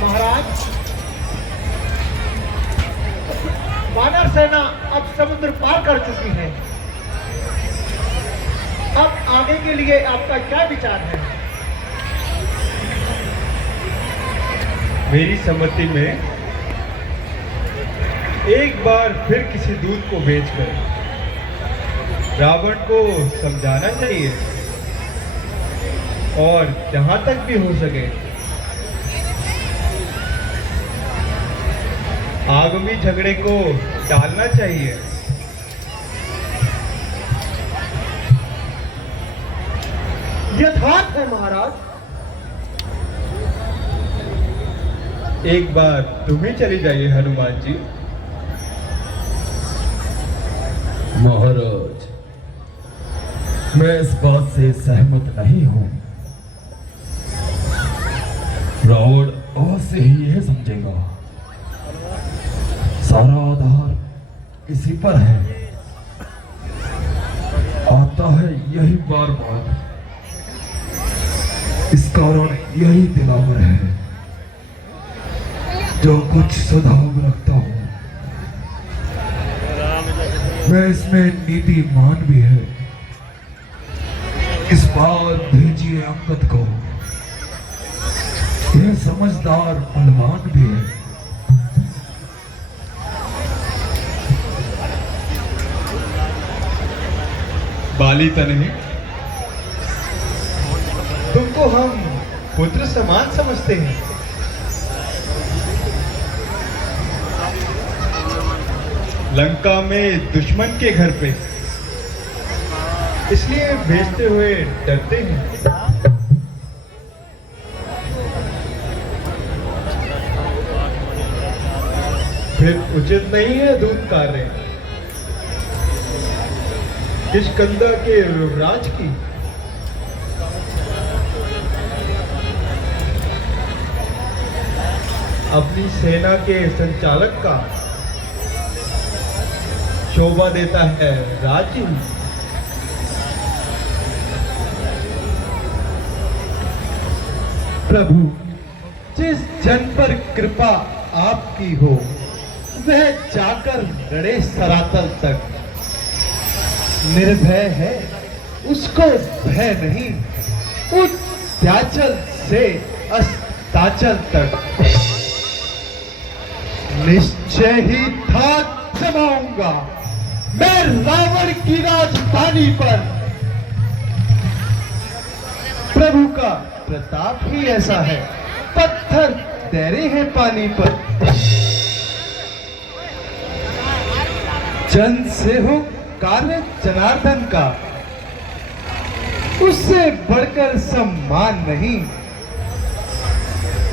महाराज, वानर सेना अब समुद्र पार कर चुकी है। अब आगे के लिए आपका क्या विचार है? मेरी सम्मति में एक बार फिर किसी दूत को भेजकर रावण को समझाना चाहिए और जहां तक भी हो सके आगामी झगड़े को टालना चाहिए। यथार्थ है महाराज। एक बार तुम ही चली जाइए हनुमान जी। महाराज, मैं इस बात से सहमत नहीं हूं। रावण अवश्य ही यह समझेगा सारा आधार इसी पर है। आता है यही बार बार, इस कारण यही दिलावर है जो कुछ सुधार रखता हूं। मैं इसमें नीतिमान भी है। इस बार भेजिए अंगद को, यह समझदार बलवान भी है। बाली तनहे, तुमको हम पुत्र समान समझते हैं। लंका में दुश्मन के घर पे, इसलिए भेजते हुए डरते हैं। फिर उचित नहीं है दूत कार्य किष्किंधा के युवराज की। अपनी सेना के संचालक का शोभा देता है राज्य। प्रभु, जिस जन पर कृपा आपकी हो वह जाकर लड़े सरातल तक। निर्भय है उसको भय नहीं, उद्याचल से अस्ताचल तक। निश्चय ही था जमाऊंगा मैं रावण की राजधानी पर। प्रभु का प्रताप ही ऐसा है, पत्थर तैरे हैं पानी पर। जन से हो कार्य जनार्दन का, उससे बढ़कर सम्मान नहीं।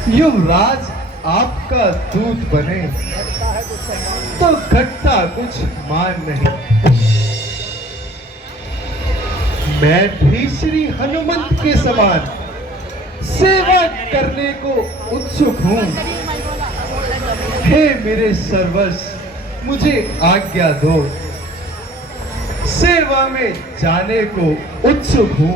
युवराज आपका दूत बने तो खट्टा कुछ मान नहीं। मैं भी श्री हनुमंत के समान सेवा करने को उत्सुक हूं। हे मेरे सर्वस्व, मुझे आज्ञा दो, सेवा में जाने को उत्सुक हूं।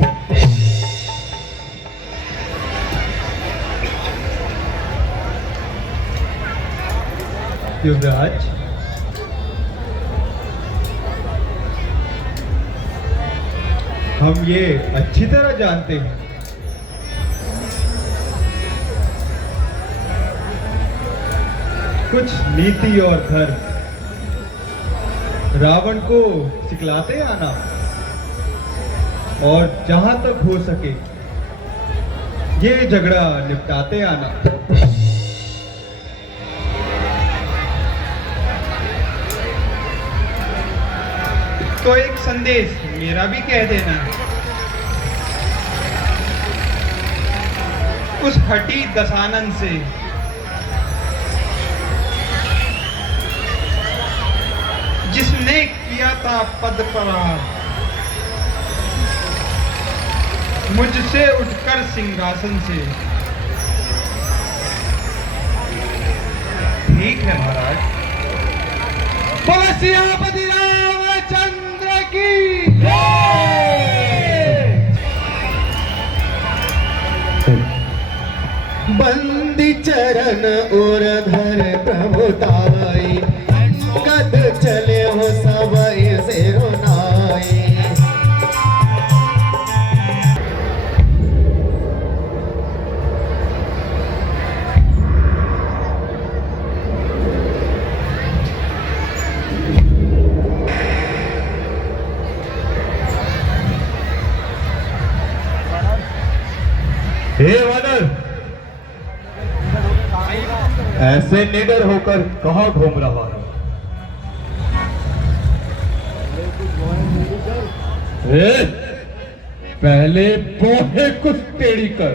युवराज, हम ये अच्छी तरह जानते हैं कुछ नीति और धर्म रावण को सिखलाते आना और जहां तक हो सके ये झगड़ा निपटाते आना। तो एक संदेश मेरा भी कह देना। उस हठी दशानन से जिसने किया था पद प्रहार, मुझसे उठकर सिंहासन से। ठीक है महाराज। सियापति रामचंद्र की बंदी चरण और धर प्रभुताई, कद चले हो सब से रोनाई। हे वानर, ऐसे निडर होकर कहां घूम रहा है? पहले पोहे कुछ टेढ़ी कर।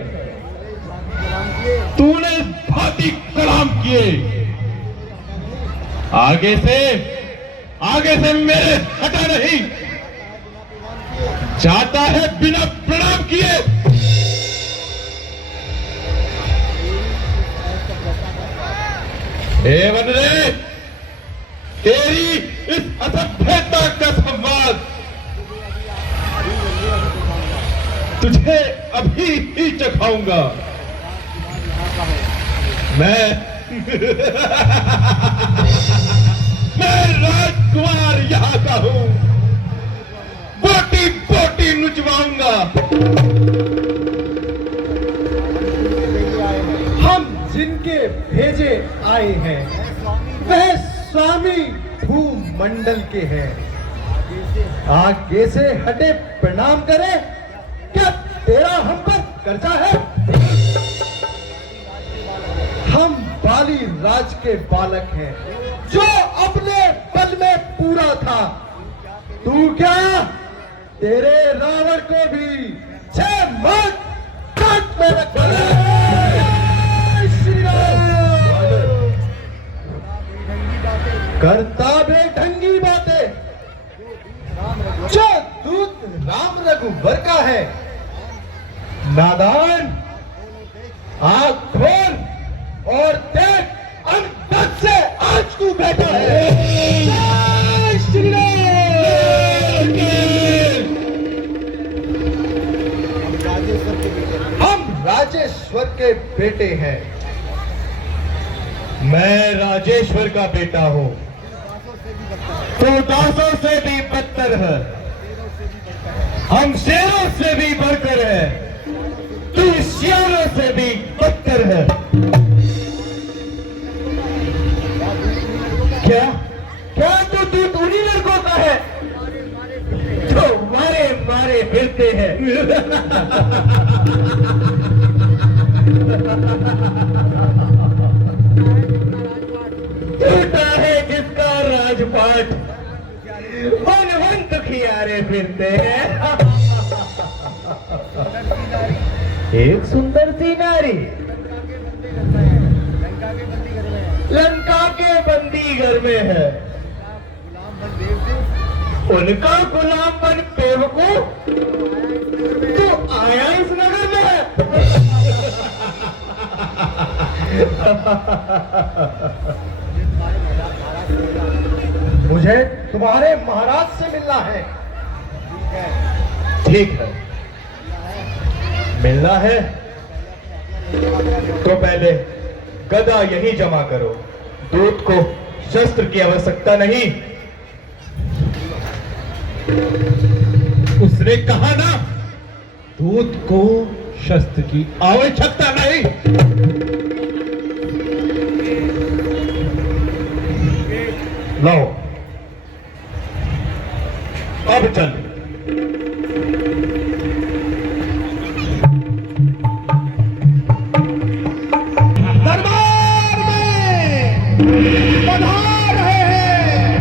तूने भाती कलाम किए, आगे से मेरे हटा नहीं जाता है बिना प्रणाम किए। हे वनरे, तेरी इस असभ्यता का संवाद तुझे अभी ही चखाऊंगा। मैं राजकुमार यहाँ का हूं, बोटी बोटी नुचवाऊंगा। हम जिनके भेजे आए हैं वह स्वामी भूमंडल के हैं। आगे से हटे प्रणाम करे, क्या तेरा हम पर कर्जा है? हम बाली राज के बालक हैं जो अपने बल में पूरा था। तू क्या तेरे रावण को भी 6 माह काट में रखा है। श्री राम करता बेढंगी बातें, जो दूत राम रघुवर का है। नादान, आंख खोल और देख, अंत से आज तू बैठा है। जय श्री राम। हम राजेश्वर के बेटे हैं। मैं राजेश्वर का बेटा हूं। तो दासों से भी बदतर है, हम शेरों से भी बढ़कर है, तू शेरों से भी बदतर है। क्या तो तू उन्हीं लड़कों का है जो मारे मारे फिरते हैं। टूटा है जिसका राजपाट, वन दुखियारे फिरते हैं। एक सुंदर सी नारी लंका के बंदी घर में है, उनका गुलाम बन बेवकूफ तो आया इस नगर में। मुझे तुम्हारे महाराज से मिलना है। ठीक है, मिलना है तो पहले गदा यही जमा करो। दूत को शस्त्र की आवश्यकता नहीं। उसने कहा ना, दूत को शस्त्र की आवश्यकता नहीं। लाओ, अब चल। दरबार में पधार रहे हैं।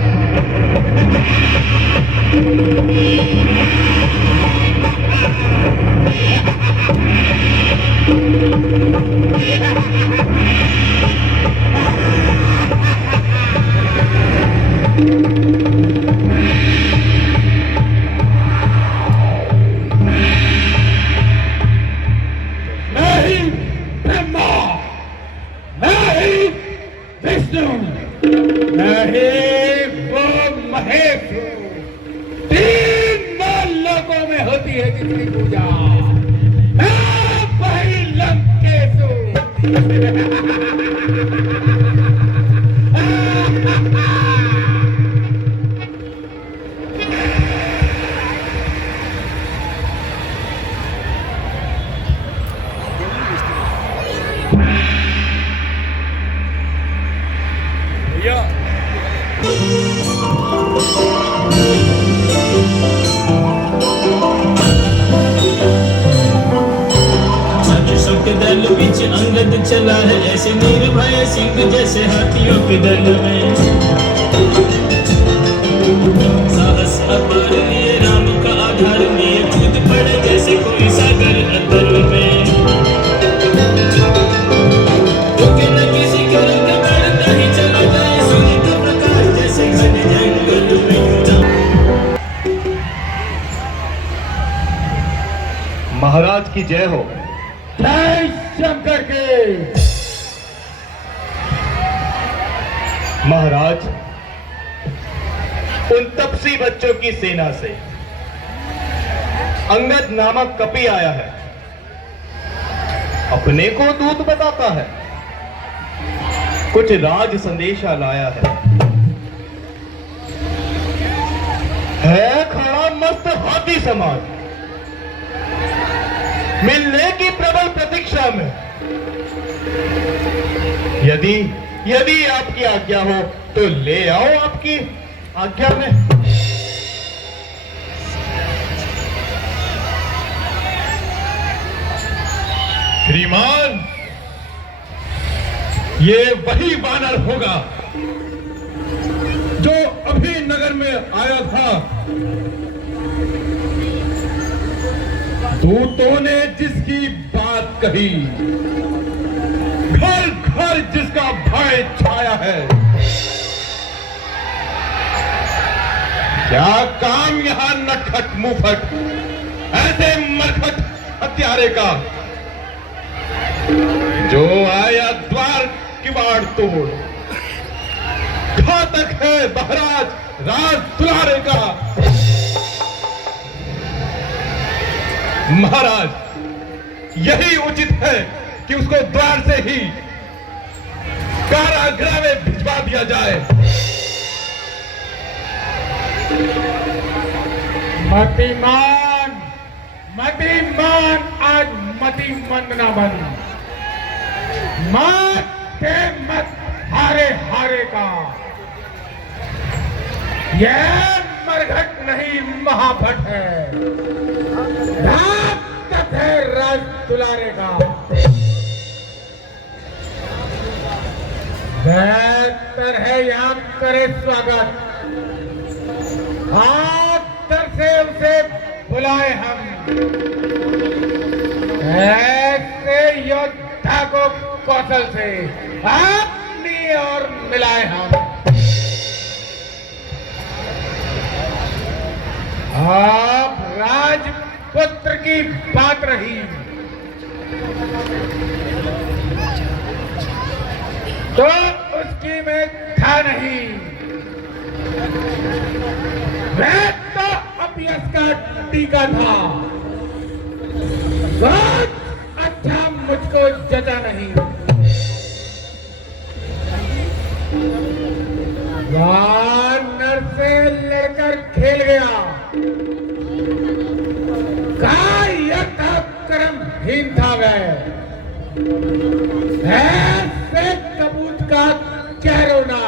दल बीच अंगद चला है, ऐसे निर्भय सिंह जैसे हाथियों के दल में। साहस अपार लिए राम का आधार लिए, कूद पड़े जैसे कोई सागर अतल में। रुके न किसी के रंग बढ़ता ही चला जाए, सूर्य का प्रकाश जैसे घने जंगल में। महाराज की जय हो। जय शंकर के। महाराज, उन तपसी बच्चों की सेना से अंगद नामक कपि आया है। अपने को दूत बताता है, कुछ राज संदेशा लाया है खड़ा मस्त हाथी समान, मिलने की प्रबल प्रतीक्षा में। यदि आपकी आज्ञा हो तो ले आओ आपकी आज्ञा में। श्रीमान, ये वही वानर होगा जो अभी नगर में आया था। दूतों ने जिसकी बात कही, घर घर जिसका भय छाया है। क्या काम यहां नटखट मुंहफट ऐसे मरखट हत्यारे का, जो आया द्वार किवाड़ तोड़। घातक है महाराज राज दुलारे का। महाराज, यही उचित है कि उसको द्वार से ही कारागृह में भिजवा दिया जाए। मतिमान, मतिमान, आज मति मंद ना बन। मत के मत हारे हारे का। यह मरघट नहीं महाभट है, घातक है राज दुलारे का। बेहतर है यहाँ करे स्वागत, आदर से उसे बुलाए हम। प्रथा को कौशल से अपनी ओर मिलाए हम। अब राजपुत्र की बात रही तो उसकी में था नहीं। मैं तो अपयश का टीका था। बहुत अच्छा मुझको जचा नहीं। वानर से लड़कर खेल गया। कायक कर्महीन था वह। ऐसे कबूत का क्या रोना।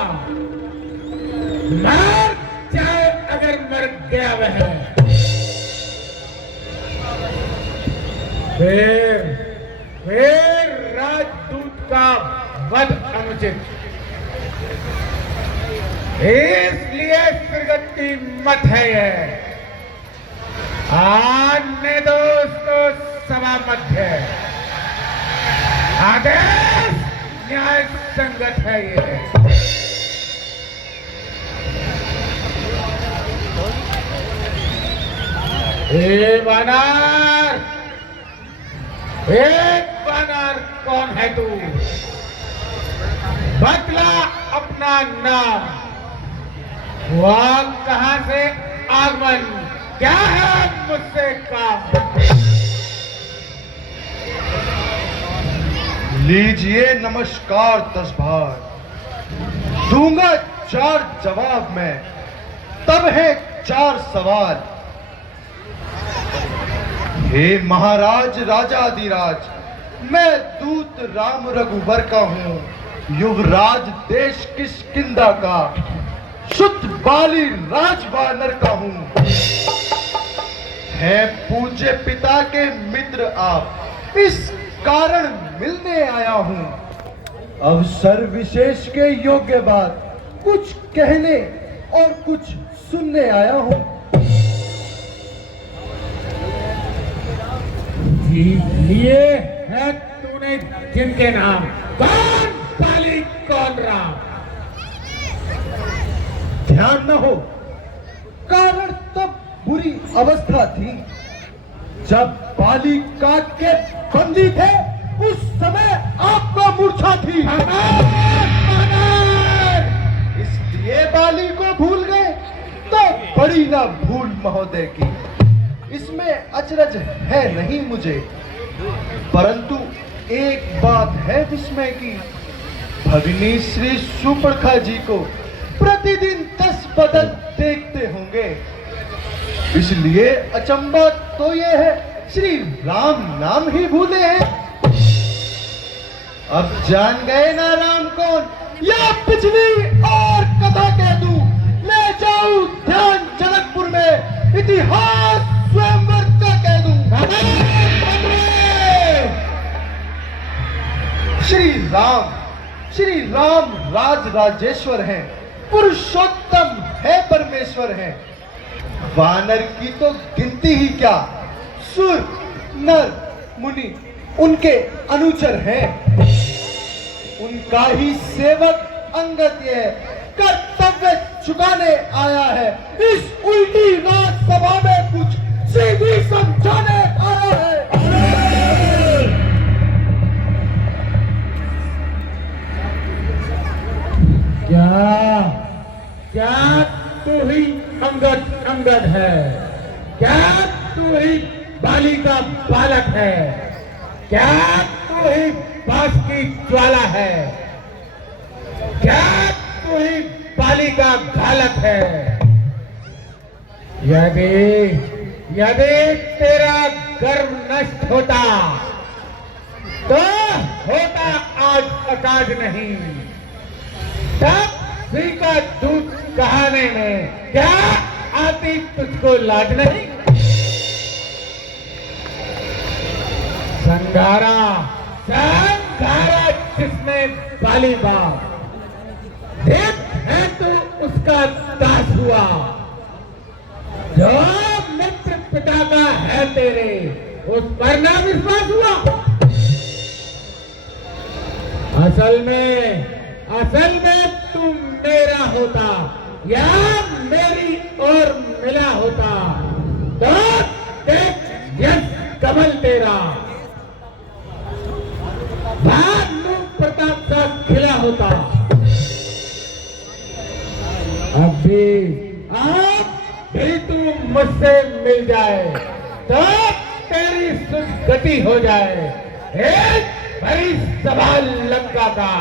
मर जाए अगर मर गया वह। फिर राजदूत का वध अनुचित। इसलिए सिरगट्टी मत है यह। आने दो उसको सभा मध्य। आदेश न्याय संगत है ये। एक बानर कौन है तू? बतला अपना नाम। वहां कहां से आगमन? क्या है मुझसे काम? लीजिए नमस्कार 10 भार। दूंगा 4 जवाब मैं, तब है 4 सवाल। हे महाराज राजाधिराज, मैं दूत राम रघुवर का हूँ। युवराज देश किष्किंधा का, शुद्ध बाली राजवानर का हूँ। है पूज्य पिता के मित्र आप, इस कारण मिलने आया हूँ। अवसर विशेष के योग्य बात कुछ कहने और कुछ सुनने आया हूँ। लिए है तूने जिनके नाम, कौन बाली कौन राम? ध्यान न हो, कारण तब बुरी अवस्था थी जब बाली काट के बंदी थे। उस समय आपको मूर्छा थी। इसलिए बाली को भूल गए तो बड़ी ना भूल महोदय की। इसमें अचरज है नहीं मुझे, परंतु एक बात है विस्मय की। भगिनी श्री सुपर्णखा जी को प्रतिदिन 10 बदन देखते होंगे। इसलिए अचंबा तो यह है श्री राम नाम ही भूले हैं। अब जान गए ना राम कौन, या पिछली और कथा कह दूं? ले जाऊं ध्यान जनकपुर में, इतिहास स्वयंवर का कह दूं। श्री राम राज राजेश्वर हैं, पुरुषोत्तम है परमेश्वर हैं। वानर की तो गिनती ही क्या, सुर नर मुनि उनके अनुचर हैं। उनका ही सेवक अंगद ये कर्तव्य चुकाने आया है। इस उल्टी राजसभा में कुछ सीधी समझाने आया है। क्या तू ही अंगद है? क्या तू ही बाली का बालक है? क्या तू ही पास की ज्वाला है? क्या तू ही बाली का घालक है? यदि तेरा गर्व नष्ट होता तो होता आज अकाज नहीं। तब श्री का दूत कहाने में क्या आती तुझको लाज नहीं? संघारा जिसमें बाली बाप है तो उसका दास हुआ। जो मित्र पिता का है तेरे, उस पर ना विश्वास हुआ। असल में तुम मेरा होता या मेरी ओर मिला होता तो देख यश कमल तेरा भानु प्रताप सा खिला होता। अब भी तू मुझसे मिल जाए तो तेरी सुगति हो जाए। एक बड़ी सवाल लंका का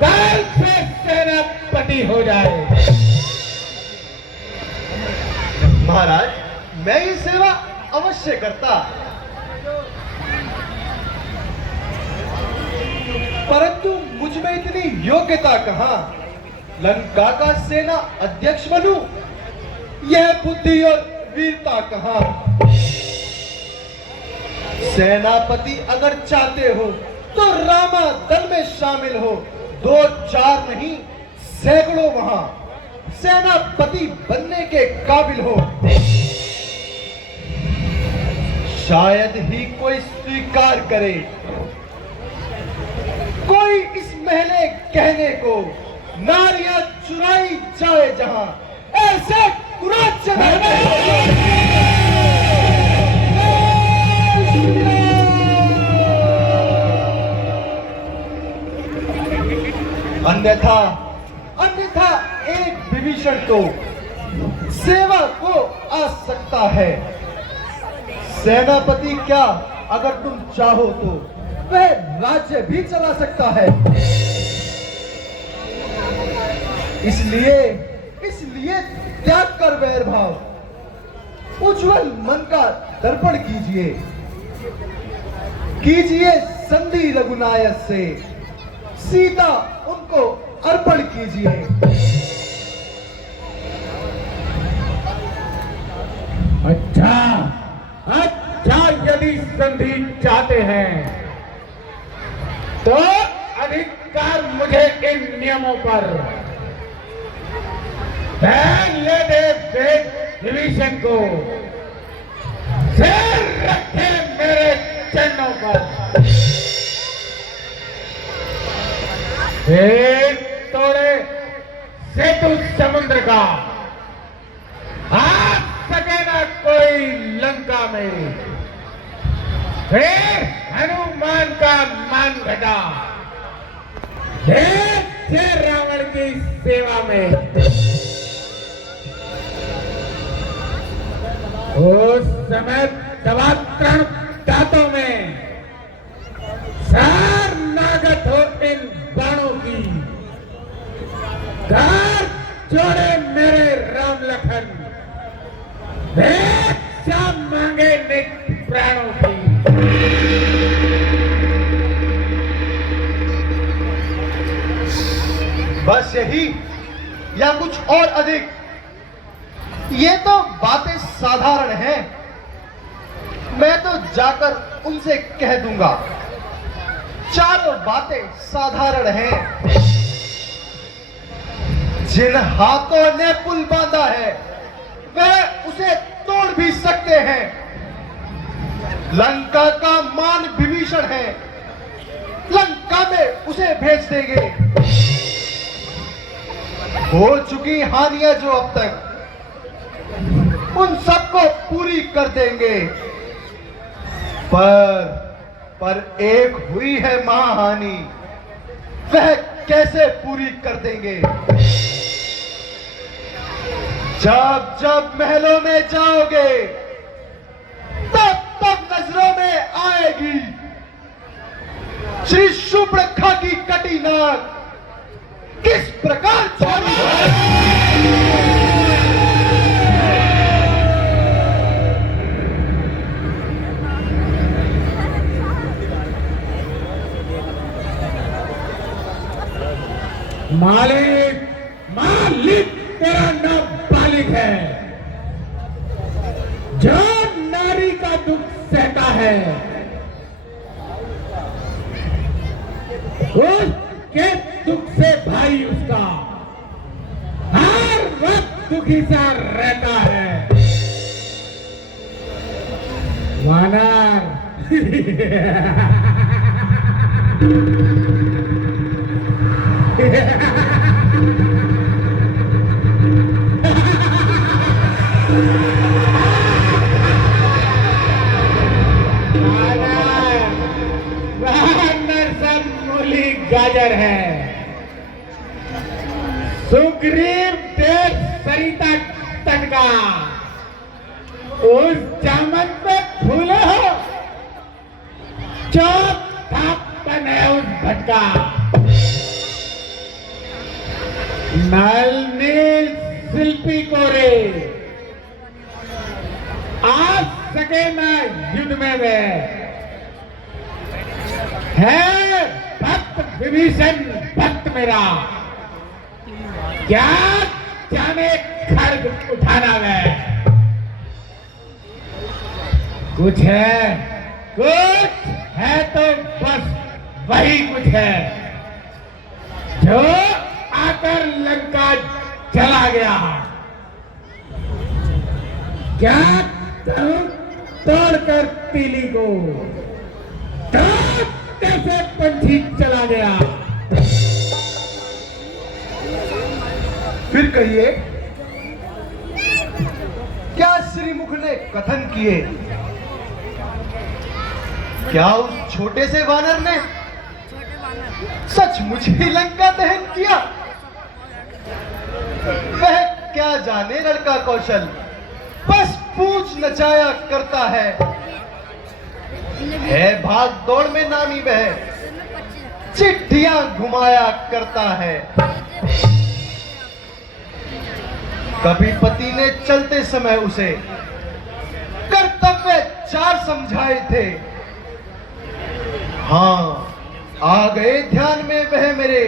कल से सेनापति हो जाए। महाराज मैं ये सेवा अवश्य करता, परंतु मुझ में इतनी योग्यता कहां लंका का सेना अध्यक्ष बनूं, यह बुद्धि और वीरता कहां। सेनापति अगर चाहते हो तो रामा दल में शामिल हो, 2-4 नहीं सैकड़ों वहां सेनापति बनने के काबिल हो। शायद ही कोई स्वीकार करे, कोई इस महले कहने को नारियां चुराई जाए जहां, ऐसे कुराचे अन्यथा एक विभीषण तो सेवा को आ सकता है। सेनापति क्या, अगर तुम चाहो तो वह राज्य भी चला सकता है। इसलिए त्याग कर वैर भाव, उज्जवल मन का दर्पण कीजिए संधि रघुनायक से, सीता उनको अर्पण कीजिए। अच्छा यदि संधि चाहते हैं तो अधिकार मुझे इन नियमों पर ले दे विभीषण को, सिर रखे मेरे चरणों पर, फिर तोड़े सेतु समुद्र का, आ सके ना कोई लंका में, फिर हनुमान का मान घटा, जय रावण की सेवा में। उस समय दवात्रण दांतों में सार नागत हो इन बाणों की, घर जोड़े मेरे राम लखन, भिक्षा मांगे नित्य प्राणों की। बस यही या कुछ और अधिक? ये तो बातें साधारण हैं, मैं तो जाकर उनसे कह दूंगा। चारों बातें साधारण हैं। जिन हाथों ने पुल बांधा है वह उसे तोड़ भी सकते हैं। लंका का मान विभीषण है, लंका में उसे भेज देंगे। हो चुकी हानियां जो अब तक, उन सबको पूरी कर देंगे। पर एक हुई है महाहानि, वह कैसे पूरी कर देंगे? जब महलों में जाओगे तब नजरों में आएगी श्री शूर्पणखा की कटी नाक किस प्रकार चली है। मालिक तेरा नाम बालिक है, जो नारी का दुख सहता है, उसके दुख से भाई उसका हर वक्त दुखी सा रहता है। वानर गाजर है। सुग्रीव देव सरिता तट का उस जामन पे फूले हो, चौथापन है उस भटका। नल नील शिल्पी कोरे आज सके न युद्ध में वे है भक्त विभीषण भक्त मेरा, क्या जाने खड्ग उठाना वे। कुछ है तो बस वही कुछ है जो आकर लंका चला गया। क्या करूं तोड़कर पीली को, कैसे पंछी चला गया। फिर कहिए, क्या श्रीमुख ने कथन किए? क्या उस छोटे से वानर ने सचमुच ही लंका दहन किया? वह क्या जाने लड़का कौशल, बस पूछ नचाया करता है भाग दौड़ में नामी वह, चिट्ठियां घुमाया करता है। कभी पति ने चलते समय उसे कर्तव्य 4 समझाए थे। हाँ, आ गए ध्यान में वह मेरे,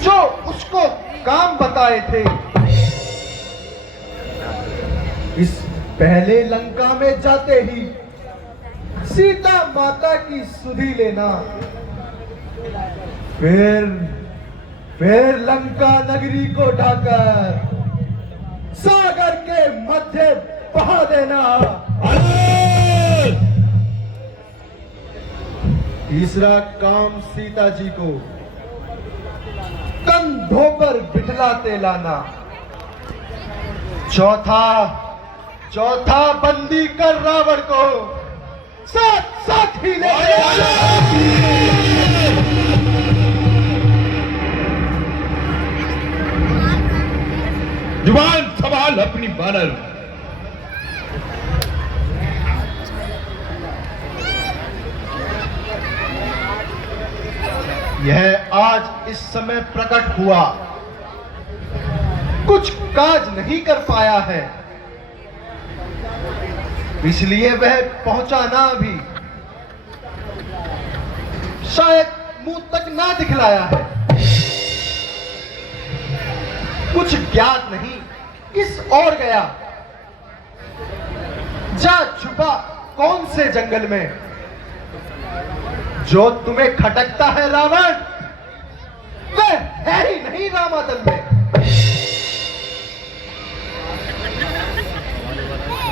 जो उसको काम बताए थे। इस पहले लंका में जाते ही सीता माता की सुधि लेना, फिर लंका नगरी को ढाकर सागर के मध्य बहा देना। तीसरा काम सीता जी को कंधों पर बिठलाते लाना। चौथा बंदी कर रावण को साथ साथ ही ले जुबान संभाल अपनी बानर। यह आज इस समय प्रकट हुआ, कुछ काज नहीं कर पाया है, इसलिए वह पहुंचा ना भी, शायद मुंह तक ना दिखलाया है। कुछ ज्ञात नहीं किस ओर गया, जा छुपा कौन से जंगल में। जो तुम्हें खटकता है रावण, वह है ही नहीं रामादल में।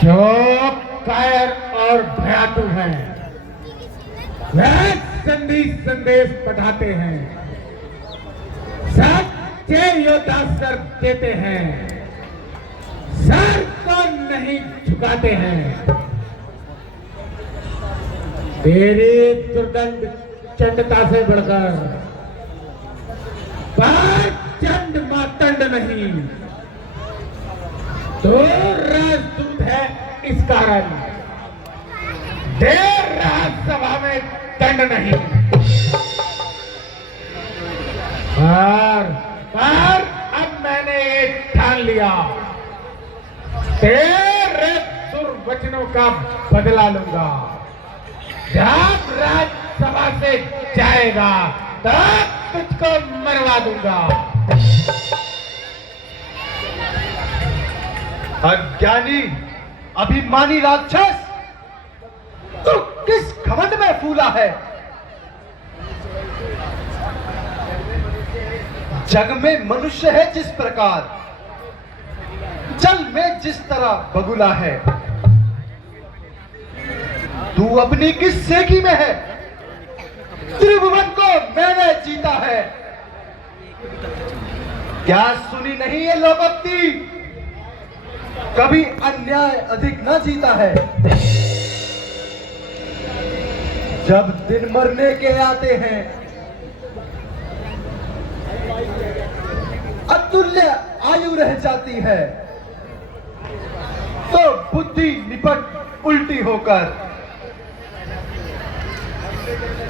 जो कायर और भयातु हैं, वह संदेश पठाते हैं, सच्चे योद्धा सर देते हैं, सर को नहीं झुकाते हैं। तेरी दुर्गंध चंडता से बढ़कर पर चंड मातंड नहीं, तो राजदूत है इस कारण, देर रात सभा में दंड नहीं। पर अब मैंने एक ठान लिया, तेरे दुर्वचनों का बदला लूंगा। जब राज्यसभा से जाएगा तब तुझको मरवा दूंगा। अज्ञानी अभिमानी राक्षस, तू किस घमंड में फूला है? जग में मनुष्य है जिस प्रकार, जल में जिस तरह बगुला है, तू अपनी किस सेकी में है? त्रिभुवन को मैंने जीता है, क्या सुनी नहीं ये लोकोक्ति? कभी अन्याय अधिक न जीता है। जब दिन मरने के आते हैं, अतुल्य आयु रह जाती है तो बुद्धि निपट उल्टी होकर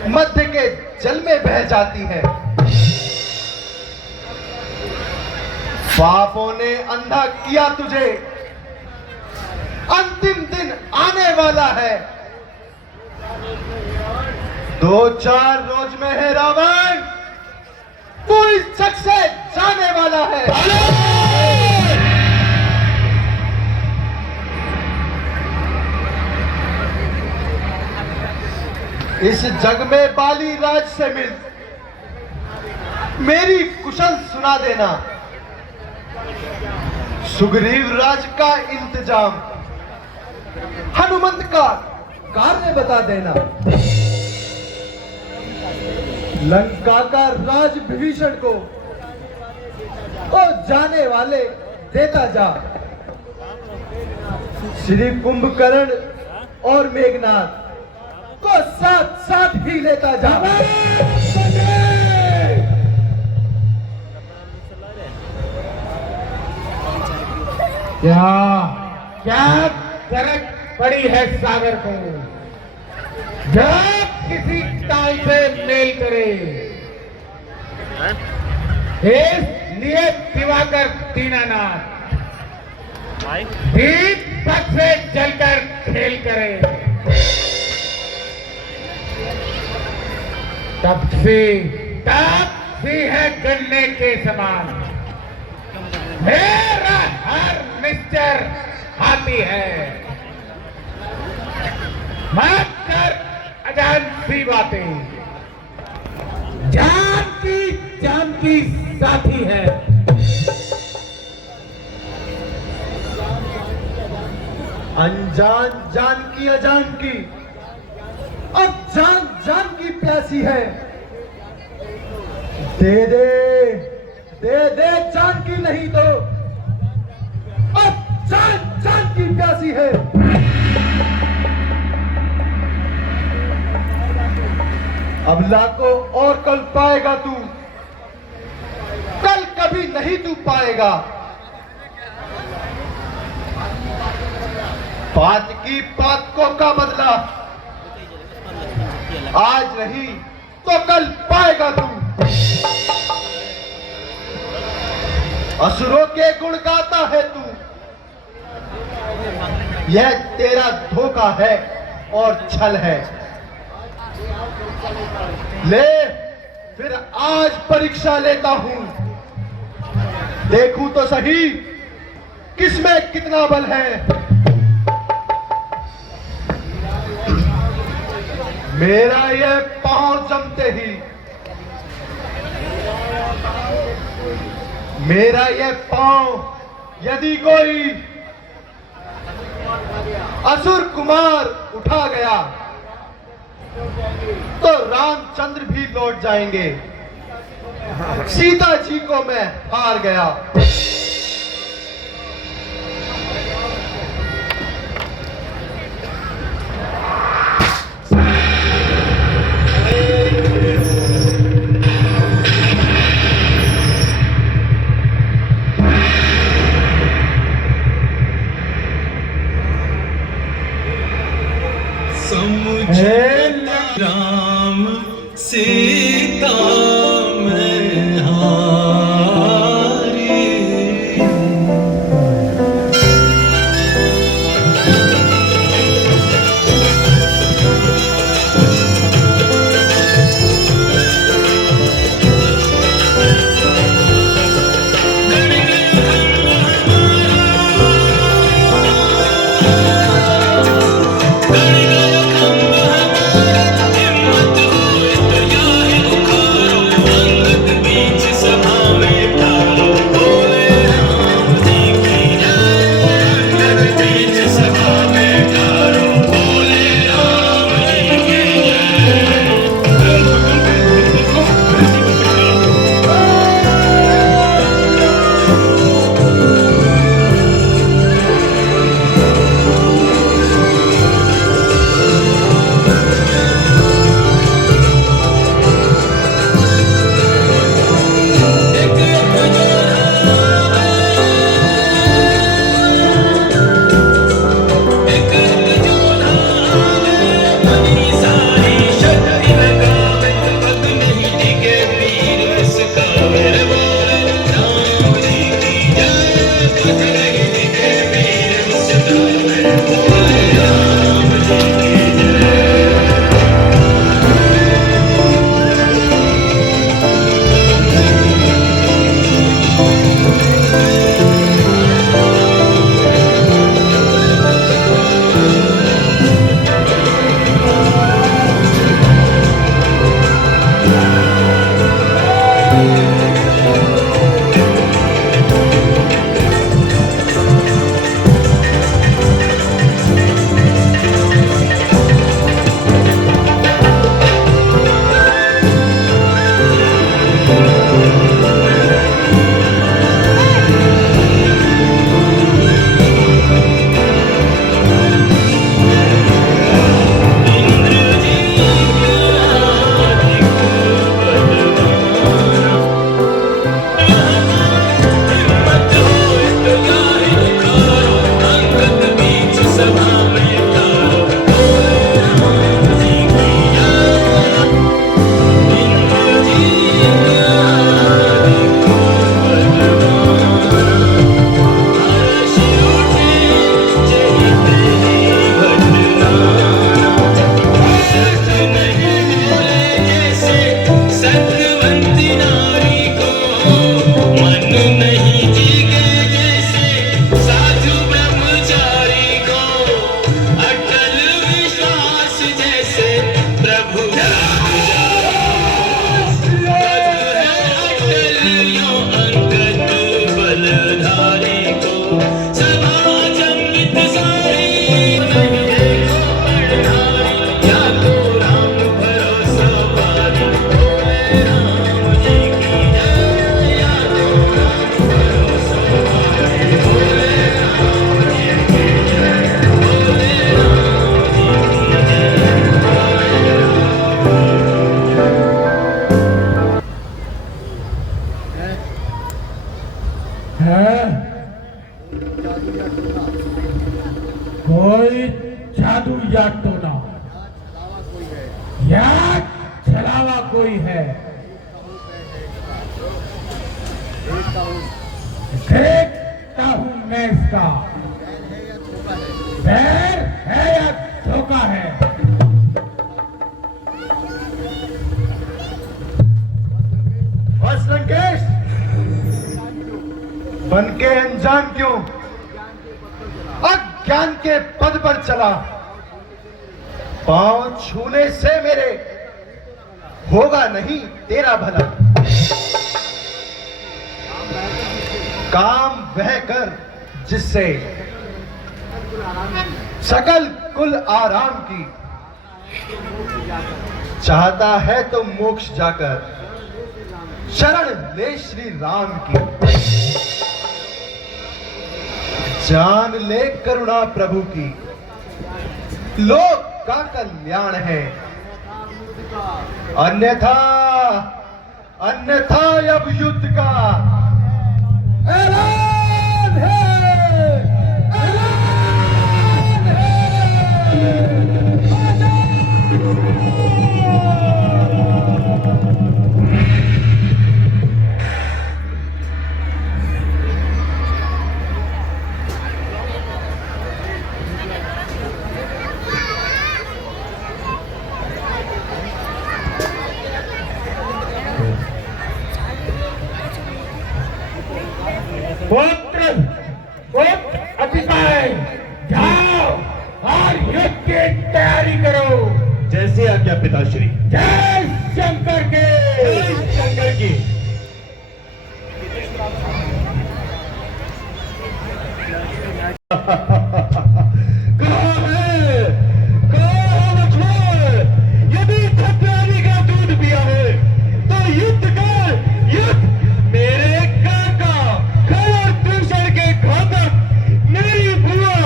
मध्य के जल में बह जाती है। पापों ने अंधा किया तुझे, अंतिम दिन आने वाला है। 2-4 रोज में है रावण, तू इस जग से जाने वाला है। इस जग में बाली राज से मिल मेरी कुशल सुना देना, सुग्रीव राज का इंतजाम हनुमंत का कार्य बता देना, लंका का राज विभीषण को ओ जाने वाले देता जा। श्री कुंभकर्ण और मेघनाथ को साथ साथ ही लेता जा। क्या क्या जरूरत पड़ी है सागर को जब किसी ताल से मेल करे। इसलिए दिवाकर दीनानाथ दीप तक से जलकर खेल करे। तब से है गन्ने के समान मेरा हर निश्चर हाथी है। मत कर अजान सी बातें, जानती साथी है। अनजान जान की अजान की, अब जान जान की प्यासी है। दे दे जान की, नहीं तो अब जान जान की प्यासी है। अबला को और कल पाएगा तू, कल कभी नहीं तू पाएगा। बात की बात को का बदला, आज नहीं तो कल पाएगा तू। असुरों के गुण गाता है तू, यह तेरा धोखा है और छल है। ले फिर आज परीक्षा लेता हूं, देखूं तो सही किसमें कितना बल है। मेरा यह पांव जमते ही, मेरा यह पांव यदि कोई असुर कुमार उठा गया तो रामचंद्र भी लौट जाएंगे। सीता जी को मैं हार गया। राम सीता में हारी कोई है। देखता हूं मैं इसका बैर है या धोखा है। बस लंकेश, बन के अनजान क्यों? अज्ञान के पद पर चला। पांव छूने से मेरे होगा नहीं तेरा भला। काम वह कर जिससे सकल कुल आराम की। चाहता है तो मोक्ष जाकर शरण ले श्री राम की। जान ले करुणा प्रभु की, लोक का कल्याण है। अन्यथा अन्यथा अब युद्ध का ऐलान है। ऐलान है। पुत्र पुत्र अतिशय जाओ और युद्ध की तैयारी करो। जैसे आज्ञा पिताश्री। जय शंकर के। जय शंकर की। कहाँ है लक्ष्मण? यदि खतरानी का दूध पिया है तो युद्ध कर। युद्ध मेरे काका खबर दूसर के घातक मेरी बुआ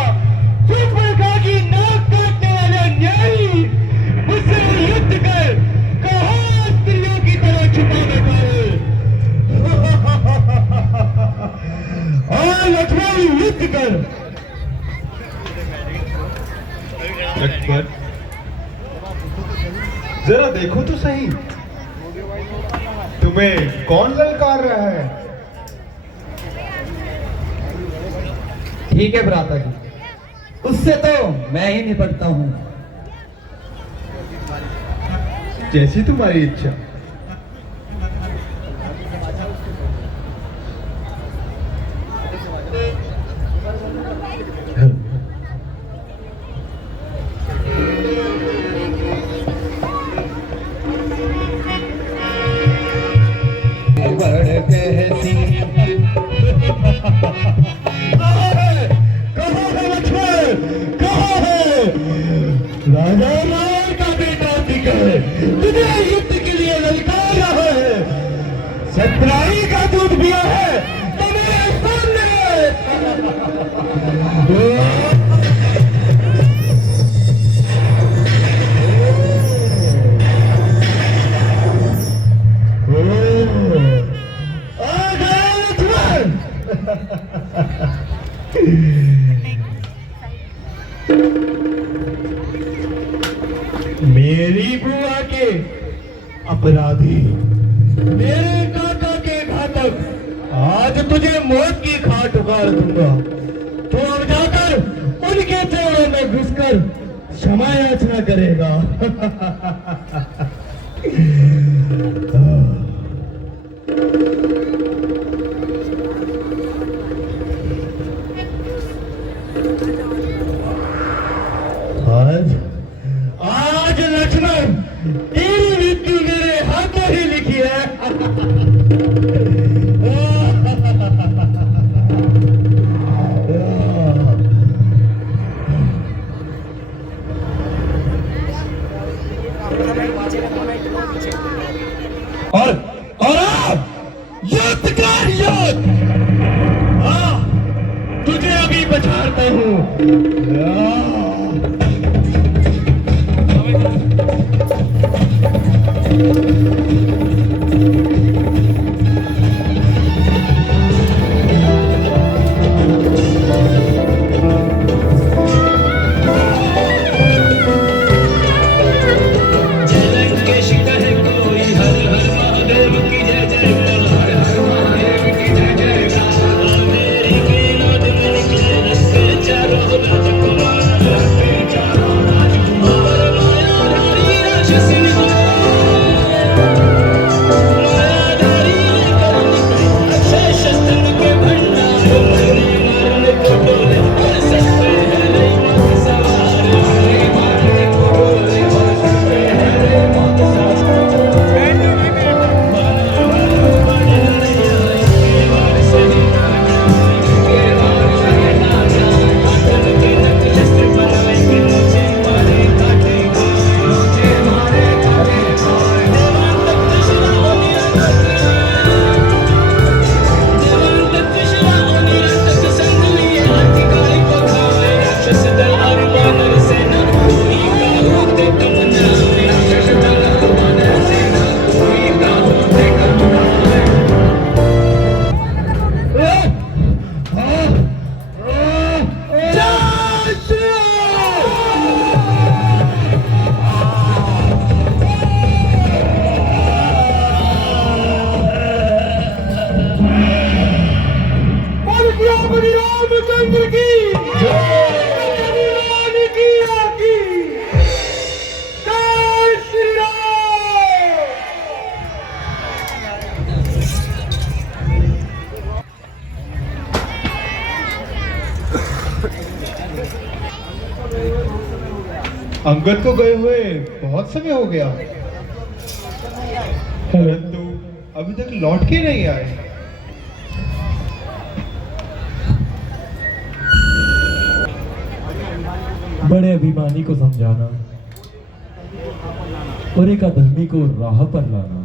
सुपर्णखा की नाक काटने वाले न्यायी मुझसे युद्ध कर। कहाँ स्त्रियों की तरह छुपा बैठा है? लक्ष्मण युद्ध कर। लक्ष्मण, जरा देखो तो सही, तुम्हें कौन ललकार रहा है? ठीक है भ्राता जी, उससे तो मैं ही निपटता हूँ। जैसी तुम्हारी इच्छा। राजा राम का बेटा दिखे तुझे युद्ध के लिए ललकार रहा है। सतराई का दूध पिया है तो मेरे मेरी बुआ के अपराधी, मेरे काका के घातक, आज तुझे मौत की खाट उगाड़ दूंगा। तो अब जाकर उनके चरणों में घुसकर क्षमा याचना करेगा। आज लक्ष्मण तेरी मृत्यु मेरे हाथों ही लिखी है। और अब युद्ध कर युद्ध। तुझे अभी पछाड़ता हूँ। जलंकेश कहे कोई हर अंगद को गए हुए बहुत समय हो गया, परंतु अभी तक लौट के नहीं आए। बड़े अभिमानी को समझाना और एक अधर्मी को राह पर लाना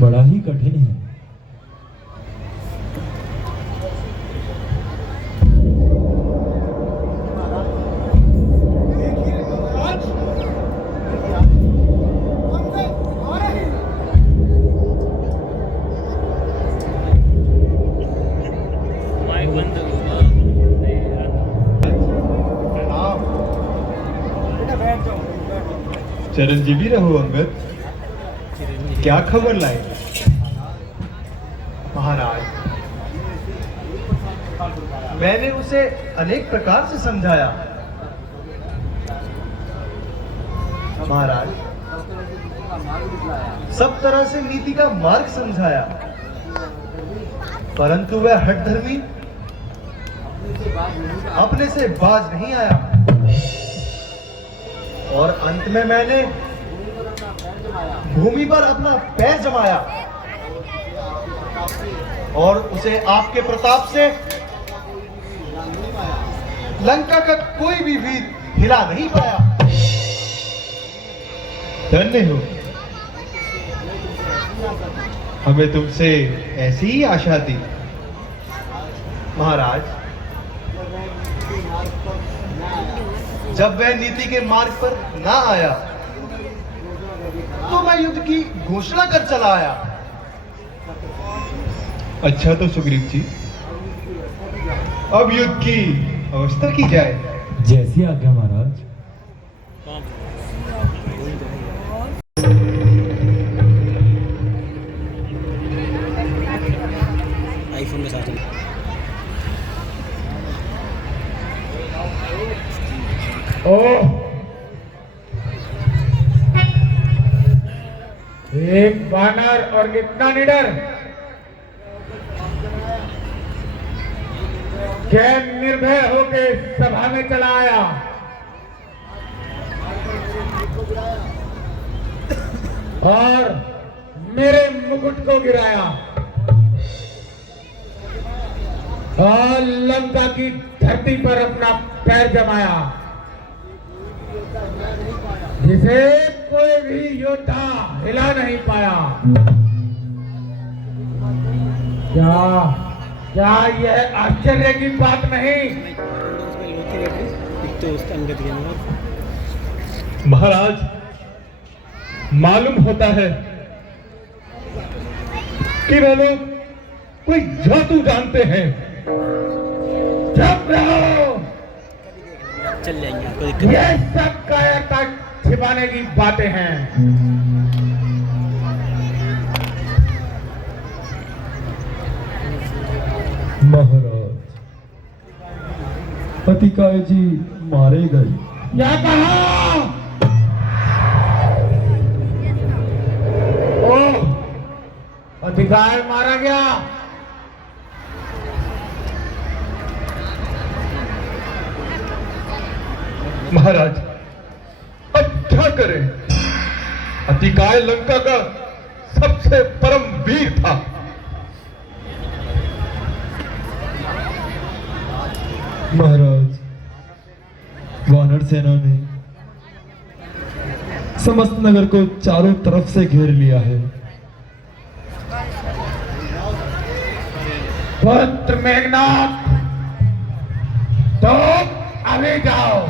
बड़ा ही कठिन है। चिरंजीवी रहो अंगद। क्या खबर लाए? महाराज, मैंने उसे अनेक प्रकार से समझाया। महाराज, सब तरह से नीति का मार्ग समझाया, परंतु वह हठधर्मी अपने से बाज नहीं आया। और अंत में मैंने भूमि पर अपना पैर जमाया और उसे आपके प्रताप से लंका का कोई भी वीर हिला नहीं पाया। धन्य हो, हमें तुमसे ऐसी ही आशा थी। महाराज, जब वह नीति के मार्ग पर ना आया तो मैं युद्ध की घोषणा कर चला आया। अच्छा तो सुग्रीव जी, अब युद्ध की अवस्था की जाए। जैसी आज्ञा महाराज। आईफोन के साथ एक बानर और कितना निडर, क्या निर्भय होके सभा में चला आया और मेरे मुकुट को गिराया और लंका की धरती पर अपना पैर जमाया, जिसे कोई भी योद्धा हिला नहीं पाया। क्या यह आश्चर्य की बात नहीं? महाराज, मालूम होता है कि वे लोग कोई जादू जानते हैं। चुप रहो, चल जाएंगे, कोई दिक्कत ये सब कायरता छिपाने की बातें हैं। महाराज, अतिकाय जी मारे गए। क्या कहा? ओ, अधिकार मारा गया। महाराज, अब क्या करें? अतिकाय लंका का सबसे परम वीर था। महाराज, वानर सेना ने समस्त नगर को चारों तरफ से घेर लिया है। पुत्र मेघनाथ, तो आगे जाओ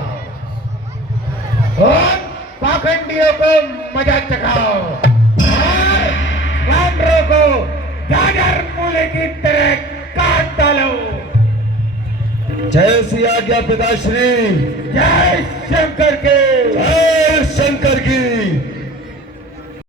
और पाखंडियों को मजा चखाओ और वानरों को गाजर मूली की तरह काट डालो। जय सिया आज्ञा पिताश्री। जय शंकर